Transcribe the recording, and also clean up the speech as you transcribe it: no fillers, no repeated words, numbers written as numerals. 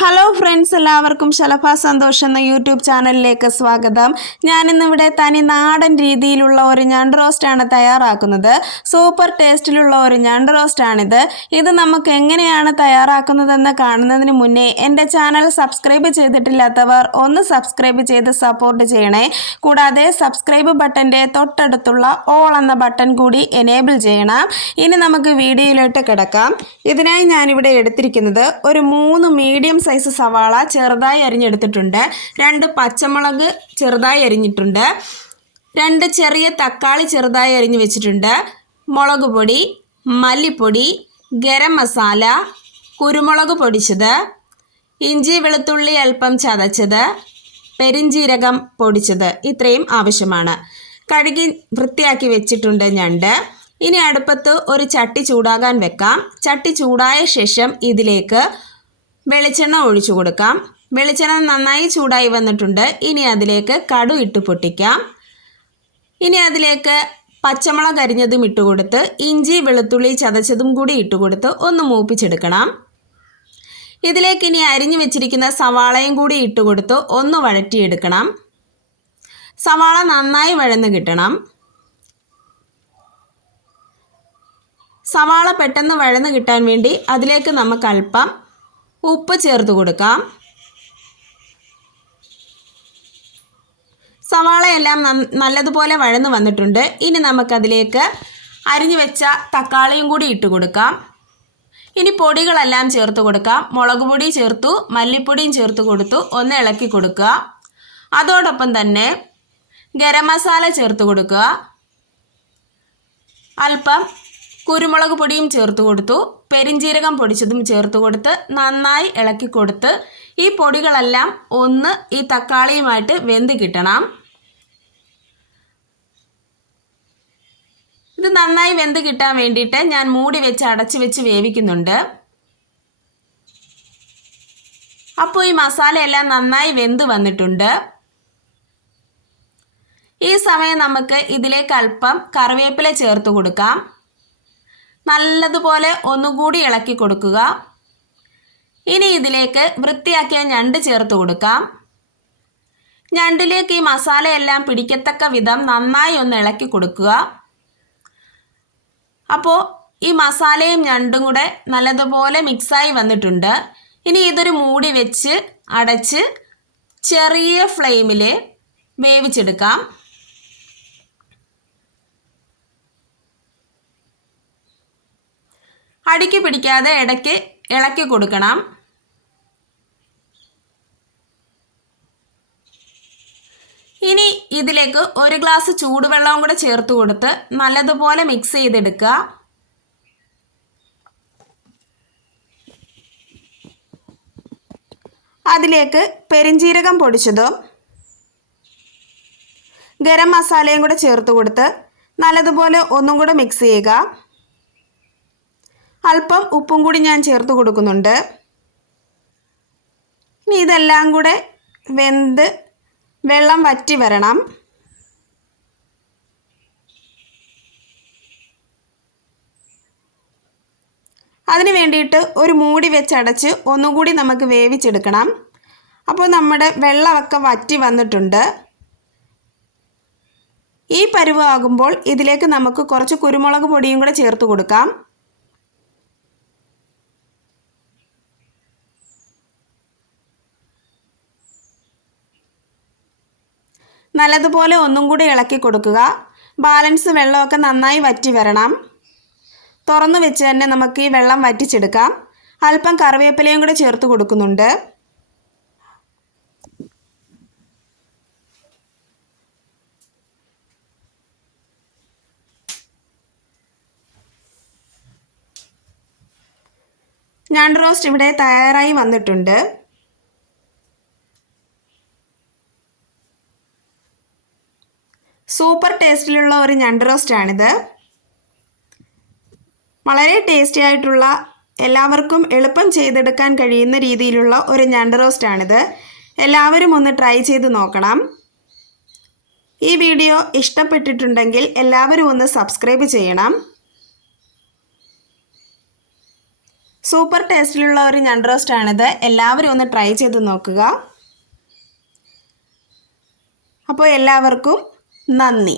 Hello friends, എല്ലാവർക്കും ശലഭ സന്തോഷം എന്ന യൂട്യൂബ് ചാനലിലേക്ക് സ്വാഗതം. ഞാനിന്നിവിടെ തനി നാടൻ രീതിയിലുള്ള ഒരു ഞണ്ട് റോസ്റ്റാണ് തയ്യാറാക്കുന്നത്. സൂപ്പർ ടേസ്റ്റിലുള്ള ഒരു ഞണ്ട് റോസ്റ്റാണിത്. ഇത് നമുക്ക് എങ്ങനെയാണ് തയ്യാറാക്കുന്നതെന്ന് കാണുന്നതിന് മുന്നേ എൻ്റെ ചാനൽ സബ്സ്ക്രൈബ് ചെയ്തിട്ടില്ലാത്തവർ ഒന്ന് സബ്സ്ക്രൈബ് ചെയ്ത് സപ്പോർട്ട് ചെയ്യണേ. കൂടാതെ സബ്സ്ക്രൈബ് ബട്ടൻ്റെ തൊട്ടടുത്തുള്ള ഓൾ എന്ന ബട്ടൺ കൂടി എനേബിൾ ചെയ്യണം. ഇനി നമുക്ക് വീഡിയോയിലോട്ട് കിടക്കാം. ഇതിനായി ഞാനിവിടെ എടുത്തിരിക്കുന്നത് ഒരു 3 മീഡിയം സൈസ് സവാള ചെറുതായി അരിഞ്ഞെടുത്തിട്ടുണ്ട്, 2 പച്ചമുളക് ചെറുതായി അരിഞ്ഞിട്ടുണ്ട്, 2 ചെറിയ തക്കാളി ചെറുതായി അരിഞ്ഞു വെച്ചിട്ടുണ്ട്, മുളക് പൊടി, മല്ലിപ്പൊടി, ഗരം മസാല, കുരുമുളക് പൊടിച്ചത്, ഇഞ്ചി വെളുത്തുള്ളി അല്പം ചതച്ചത്, പെരിഞ്ജീരകം പൊടിച്ചത്, ഇത്രയും ആവശ്യമാണ്. കഴുകി വൃത്തിയാക്കി വെച്ചിട്ടുണ്ട് ഞണ്ട്. ഇനി അടുപ്പത്ത് ഒരു ചട്ടി ചൂടാകാൻ വെക്കാം. ചട്ടി ചൂടായ ശേഷം ഇതിലേക്ക് വെളിച്ചെണ്ണ ഒഴിച്ചു കൊടുക്കാം. വെളിച്ചെണ്ണ നന്നായി ചൂടായി വന്നിട്ടുണ്ട്. ഇനി അതിലേക്ക് കടു ഇട്ട് പൊട്ടിക്കാം. ഇനി അതിലേക്ക് പച്ചമുളക് അരിഞ്ഞതും ഇട്ടുകൊടുത്ത് ഇഞ്ചി വെളുത്തുള്ളി ചതച്ചതും കൂടി ഇട്ടുകൊടുത്ത് ഒന്ന് മൂപ്പിച്ചെടുക്കണം. ഇതിലേക്ക് ഇനി അരിഞ്ഞു വെച്ചിരിക്കുന്ന സവാളയും കൂടി ഇട്ടുകൊടുത്ത് ഒന്ന് വഴറ്റിയെടുക്കണം. സവാള നന്നായി വഴന്ന് കിട്ടണം. സവാള പെട്ടെന്ന് വഴന്ന് കിട്ടാൻ വേണ്ടി അതിലേക്ക് നമുക്ക് അല്പം ഉപ്പ് ചേർത്ത് കൊടുക്കാം. സവാളയെല്ലാം നല്ലതുപോലെ വഴന്ന് വന്നിട്ടുണ്ട്. ഇനി നമുക്കതിലേക്ക് അരിഞ്ഞു വെച്ച തക്കാളിയും കൂടി ഇട്ട് കൊടുക്കാം. ഇനി പൊടികളെല്ലാം ചേർത്ത് കൊടുക്കാം. മുളക് പൊടി ചേർത്തു, മല്ലിപ്പൊടിയും ചേർത്ത് കൊടുത്തു ഒന്ന് ഇളക്കി കൊടുക്കുക. അതോടൊപ്പം തന്നെ ഗരം മസാല ചേർത്ത് കൊടുക്കുക. അല്പം കുരുമുളക് പൊടിയും ചേർത്ത് കൊടുത്തു, പെരിഞ്ജീരകം പൊടിച്ചതും ചേർത്ത് കൊടുത്ത് നന്നായി ഇളക്കി കൊടുത്ത് ഈ പൊടികളെല്ലാം ഒന്ന് ഈ തക്കാളിയുമായിട്ട് വെന്ത് കിട്ടണം. ഇത് നന്നായി വെന്ത് കിട്ടാൻ വേണ്ടിയിട്ട് ഞാൻ മൂടി വെച്ച് അടച്ചു വെച്ച് വേവിക്കുന്നുണ്ട്. അപ്പോൾ ഈ മസാലയെല്ലാം നന്നായി വെന്ത് വന്നിട്ടുണ്ട്. ഈ സമയം നമുക്ക് ഇതിലേക്ക് അല്പം കറിവേപ്പില ചേർത്ത് കൊടുക്കാം. നല്ലതുപോലെ ഒന്നുകൂടി ഇളക്കി കൊടുക്കുക. ഇനി ഇതിലേക്ക് വൃത്തിയാക്കിയ ഞണ്ട് ചേർത്ത് കൊടുക്കാം. ഞണ്ടിലേക്ക് ഈ മസാലയെല്ലാം പിടിക്കത്തക്ക വിധം നന്നായി ഒന്ന് ഇളക്കി കൊടുക്കുക. അപ്പോൾ ഈ മസാലയും ഞണ്ടും കൂടെ നല്ലതുപോലെ മിക്സായി വന്നിട്ടുണ്ട്. ഇനി ഇതൊരു മൂടി വെച്ച് അടച്ച് ചെറിയ ഫ്ലെയിമിൽ വേവിച്ചെടുക്കാം. അടിക്ക് പിടിക്കാതെ ഇടയ്ക്ക് ഇളക്കി കൊടുക്കണം. ഇനി ഇതിലേക്ക് 1 ഗ്ലാസ് ചൂടുവെള്ളവും കൂടെ ചേർത്ത് കൊടുത്ത് നല്ലതുപോലെ മിക്സ് ചെയ്തെടുക്കുക. അതിലേക്ക് പെരിഞ്ജീരകം പൊടിച്ചതും ഗരം മസാലയും കൂടെ ചേർത്ത് കൊടുത്ത് നല്ലതുപോലെ ഒന്നും കൂടെ മിക്സ് ചെയ്യുക. അല്പം ഉപ്പും കൂടി ഞാൻ ചേർത്ത് കൊടുക്കുന്നുണ്ട്. ഇനി ഇതെല്ലാം കൂടെ വെന്ത് വെള്ളം വറ്റി വരണം. അതിന് വേണ്ടിയിട്ട് ഒരു മൂടി വെച്ചടച്ച് ഒന്നുകൂടി നമുക്ക് വേവിച്ചെടുക്കണം. അപ്പോൾ നമ്മുടെ വെള്ളമൊക്കെ വറ്റി വന്നിട്ടുണ്ട്. ഈ പരുവമാകുമ്പോൾ ഇതിലേക്ക് നമുക്ക് കുറച്ച് കുരുമുളക് പൊടിയും കൂടെ ചേർത്ത് കൊടുക്കാം. നല്ലതുപോലെ ഒന്നും കൂടി ഇളക്കി കൊടുക്കുക. ബാലൻസ് വെള്ളമൊക്കെ നന്നായി വറ്റി വരണം. തുറന്നു വെച്ച് തന്നെ നമുക്ക് ഈ വെള്ളം വറ്റിച്ചെടുക്കാം. അല്പം കറിവേപ്പിലയും കൂടെ ചേർത്ത് കൊടുക്കുന്നുണ്ട്. ഞണ്ട് റോസ്റ്റ് ഇവിടെ തയ്യാറായി വന്നിട്ടുണ്ട്. സൂപ്പർ ടേസ്റ്റിലുള്ള ഒരു ഞണ്ട് റോസ്റ്റാണിത്. വളരെ ടേസ്റ്റി ആയിട്ടുള്ള, എല്ലാവർക്കും എളുപ്പം ചെയ്തെടുക്കാൻ കഴിയുന്ന രീതിയിലുള്ള ഒരു ഞണ്ട് റോസ്റ്റാണിത്. എല്ലാവരും ഒന്ന് ട്രൈ ചെയ്ത് നോക്കണം. ഈ വീഡിയോ ഇഷ്ടപ്പെട്ടിട്ടുണ്ടെങ്കിൽ എല്ലാവരും ഒന്ന് സബ്സ്ക്രൈബ് ചെയ്യണം. സൂപ്പർ ടേസ്റ്റിലുള്ള ഒരു ഞണ്ട് റോസ്റ്റാണിത്. എല്ലാവരും ഒന്ന് ട്രൈ ചെയ്ത് നോക്കുക. അപ്പോൾ എല്ലാവർക്കും നന്ദി.